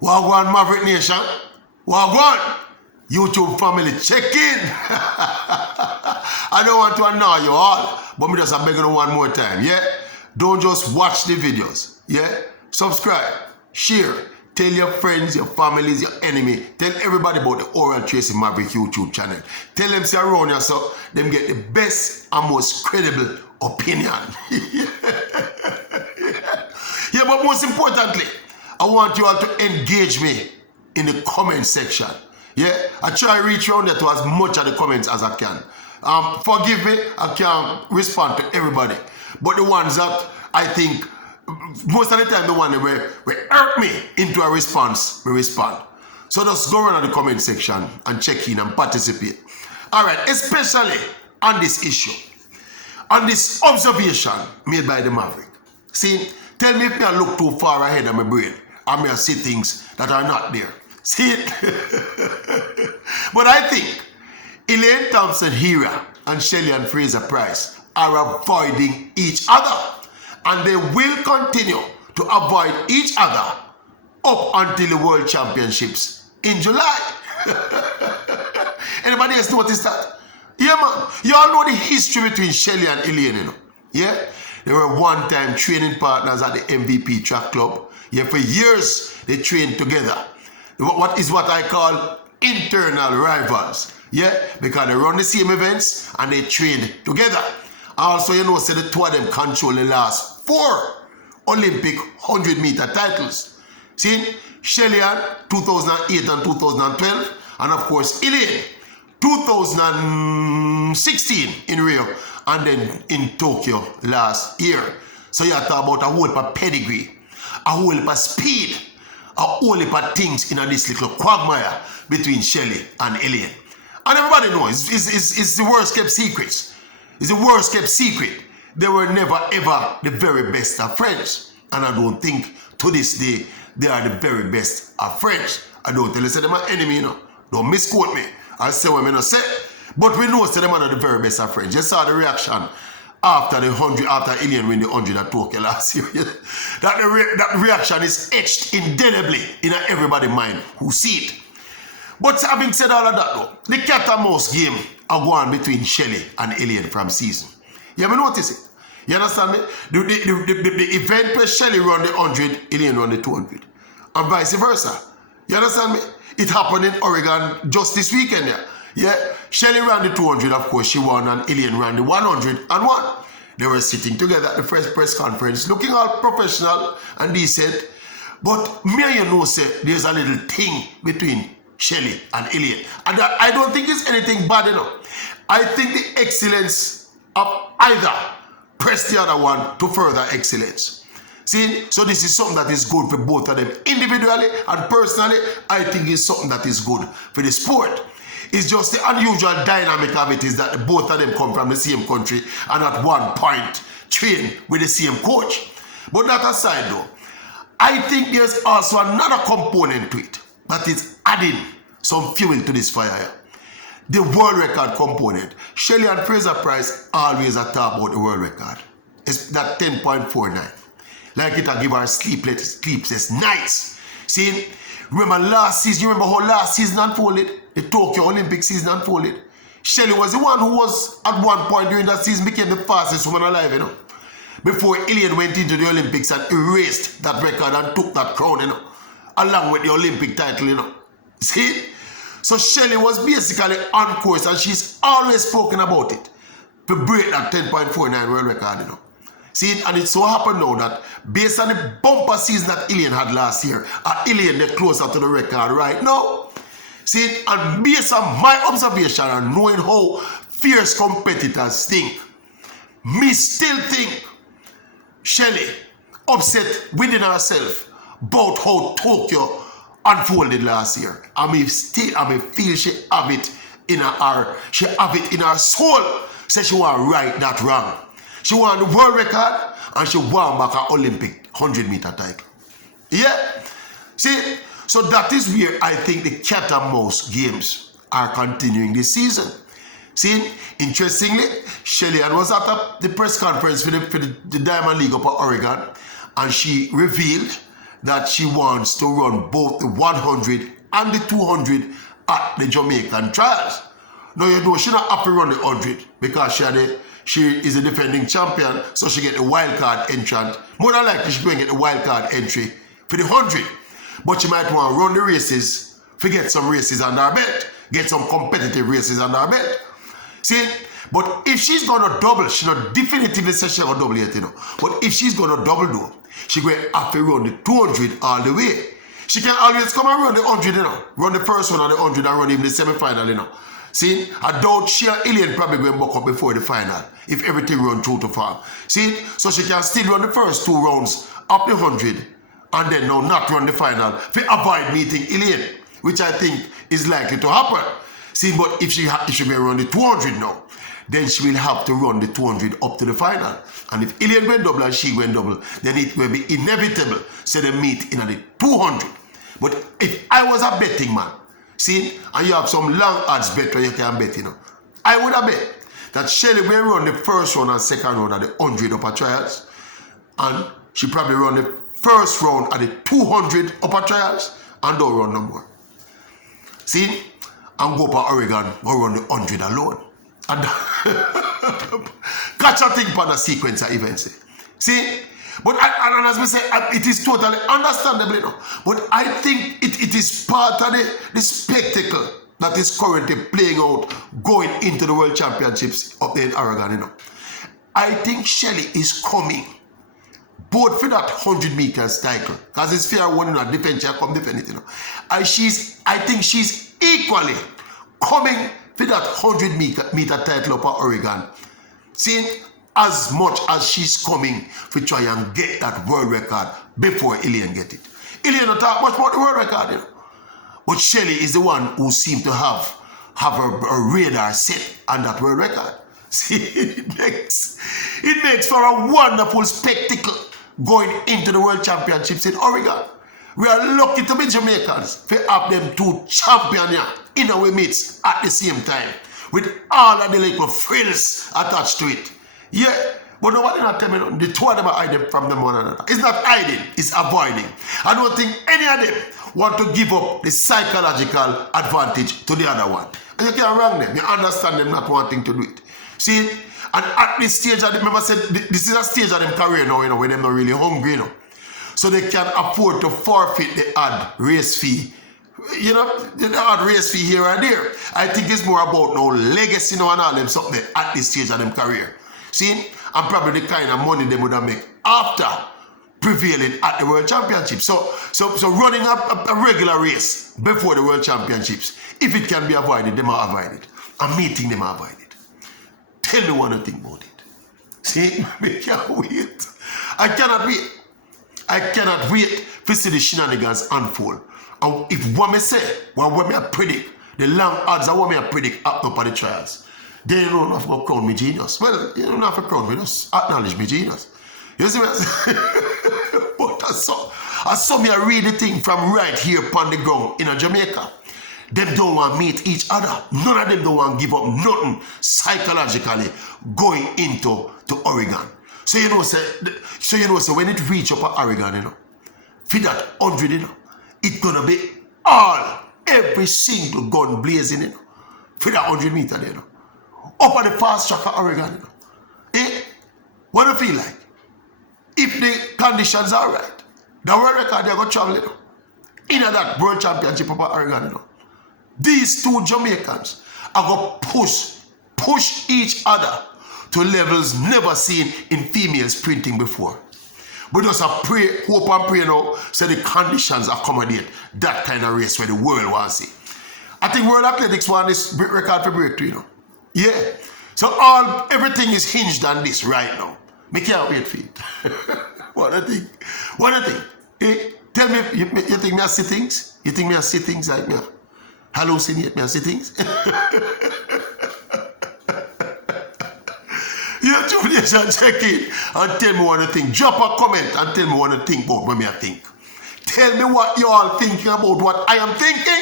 Wagwan Maverick Nation. Wagwan. YouTube family, check in. I don't want to annoy you all, but me just beg you one more time, yeah? Don't just watch the videos, yeah? Subscribe, share, tell your friends, your families, your enemy, tell everybody about the Oral Tracy Maverick YouTube channel. Tell them say around you so them get the best and most credible opinion. Yeah, but most importantly, I want you all to engage me in the comment section. Yeah, I try to reach around there to as much of the comments as I can. Forgive me, I can't respond to everybody. But the ones that I think, most of the time the one that will hurt me into a response, we respond. So just go around the comment section and check in and participate. All right, especially on this issue, on this observation made by the Maverick. See, tell me if I look too far ahead of my brain, and I see things that are not there. See it? But I think Elaine Thompson, HERAH, and Shelly and FRASER PRYCE are avoiding each other. And they will continue to avoid each other up until the World Championships in July. Anybody else notice that? Yeah, man. You all know the history between Shelly and Elaine, you know? Yeah? They were one-time training partners at the MVP track club. Yeah, for years they trained together. What I call internal rivals. Yeah, because they run the same events and they train together. Also, you know, so the two of them control the last 4 Olympic 100-meter titles. See, Shelly 2008 and 2012, and of course Elaine 2016 in Rio, and then in Tokyo last year. So you talk about a whole heap of pedigree, a whole heap of speed, a whole heap of things in this little quagmire between Shelly and Elaine. And everybody knows it's the worst kept secrets. It's the worst kept secret. They were never ever the very best of friends. And I don't think to this day they are the very best of friends. I don't tell you say them are enemy, you know. Don't misquote me. I say what I not say. But we know say them are the very best of friends. You saw the reaction after the 100, after Elaine win the 100 at Tokyo last year. that reaction is etched indelibly in everybody's mind who see it. But having said all of that though, the cat and mouse game are going between Shelly and Elaine from season. You ever notice it? You understand me? The event where Shelly run the 100, Elaine run the 200. And vice versa. You understand me? It happened in Oregon just this weekend there. Yeah, Shelly ran the 200, of course she won, and Elaine ran the 101. They were sitting together at the first press conference, looking all professional and decent. But me and you know say there's a little thing between Shelly and Elaine. And I don't think it's anything bad enough. I think the excellence of either press the other one to further excellence. See, so this is something that is good for both of them individually and personally. I think it's something that is good for the sport. It's just the unusual dynamic of it is that both of them come from the same country and at one point train with the same coach. But that aside though, I think there's also another component to it that is adding some fuel to this fire. The world record component. Shelly and FRASER PRYCE always talk about the world record. It's that 10.49. Like it give her sleepless nights. See, remember last season, you remember how last season unfolded? The Tokyo Olympic season unfolded. Shelly was the one who was at one point during that season became the fastest woman alive, you know. Before Elaine went into the Olympics and erased that record and took that crown, you know, along with the Olympic title, you know. See? So Shelly was basically on course and she's always spoken about it to break that 10.49 world record, you know. See, and it so happened now that based on the bumper season that Elaine had last year, Elaine is closer to the record right now. See, and based on my observation and knowing how fierce competitors think, me still think Shelly upset within herself about how Tokyo unfolded last year. I feel she have it in her soul. Say she want right that wrong. She want the world record and she want back an Olympic 100-meter title. Yeah? See? So that is where I think the cat and mouse games are continuing this season. See? Interestingly, Shelly was at the press conference for the Diamond League up at Oregon and she revealed that she wants to run both the 100 and the 200 at the Jamaican trials. Now you know she not happy run the 100 because she is a defending champion, so she get the wild card entrant. More than likely she going to get the wild card entry for the 100. But she might want to run the races, forget some races under her belt, get some competitive races under her belt. See, but if she's gonna double, she not definitively says she's gonna double yet, you know. But if she's gonna double though, she going to have to run the 200 all the way. She can always come and run the 100, you know. Run the first one on the 100 and run even the semi-final, you know. See, I doubt she and Elaine probably going to buck up before the final if everything run true to form. See, so she can still run the first 2 rounds up the 100 and then now not run the final to avoid meeting Elaine, which I think is likely to happen. See, but if she may run the 200 now, then she will have to run the 200 up to the final. And if Elaine went double and she went double, then it will be inevitable so they meet in the 200. But if I was a betting man, see, and you have some long odds bet where you can bet, you know, I would have bet that Shelly will run the first round and second round at the 100 upper trials, and she probably run the first round at the 200 upper trials and don't run no more. See, and go to Oregon or run the 100 alone. And catch a thing for the sequence of events. See, but and as we say, it is totally understandable, you know. But I think it is part of the spectacle that is currently playing out going into the World Championships up there in Oregon, you know. I think Shelly is coming both for that 100 meters cycle, because it's fair one in a defense, I come defend it, you know. I think she's equally coming for that 100 meter title up at Oregon. See, as much as she's coming to try and get that world record before Elaine get it. Elaine don't talk much about the world record, you know. But Shelly is the one who seems to have a radar set on that world record. See, it makes for a wonderful spectacle going into the World Championships in Oregon. We are lucky to be Jamaicans to have them 2 champions here in our midst at the same time, with all of the little frills attached to it. Yeah, but nobody not tell me nothing. The 2 of them are hiding from them one another. It's not hiding, it's avoiding. I don't think any of them want to give up the psychological advantage to the other one. And you can't wrong them. You understand them not wanting to do it. See, and at this stage, I remember said, this is a stage of them career now, you know, when they're not really hungry, you know. So they can afford to forfeit the odd race fee. You know, the odd race fee here and there. I think it's more about now legacy, you know, and all them something at this stage of them career. See, and probably the kind of money they would have made after prevailing at the World Championships. So running up a regular race before the World Championships, if it can be avoided, they might avoid it. A meeting, they might avoid it. Tell me what you think about it. See, I can't wait. I cannot wait. I cannot wait to see the shenanigans unfold. And if what me say, what me predict, the long odds of what me predict up at the trials, then you don't have to crown me genius. Well, you don't have to crown me, just acknowledge me genius. You see what I'm saying? But I saw me read the thing from right here upon the ground in Jamaica. Them don't want to meet each other. None of them don't want to give up nothing psychologically going into Oregon. So you know, so when it reach up at Oregon, you know, for that 100, you know, it's gonna be every single gun blazing, you know, for that 100 meter there, you know. Up at the fast track at Oregon, you know. What do you feel like? If the conditions are right, the world record they're gonna travel, you know, in that world championship up at Oregon, you know. These 2 Jamaicans are gonna push each other to levels never seen in female sprinting before. But just pray, hope and pray now, so the conditions accommodate that kind of race where the world wants to see. I think World Athletics want this record for breakthrough, you know. Yeah. So everything is hinged on this right now. Me can't wait for it. What do you think? What do you think? Hey, tell me, you think me I see things? You think me I see things like me? Hallucinate me I see things? YouTube nation, check it and tell me what you think. Drop a comment and tell me what you think about what I think. Tell me what you all thinking about what I am thinking.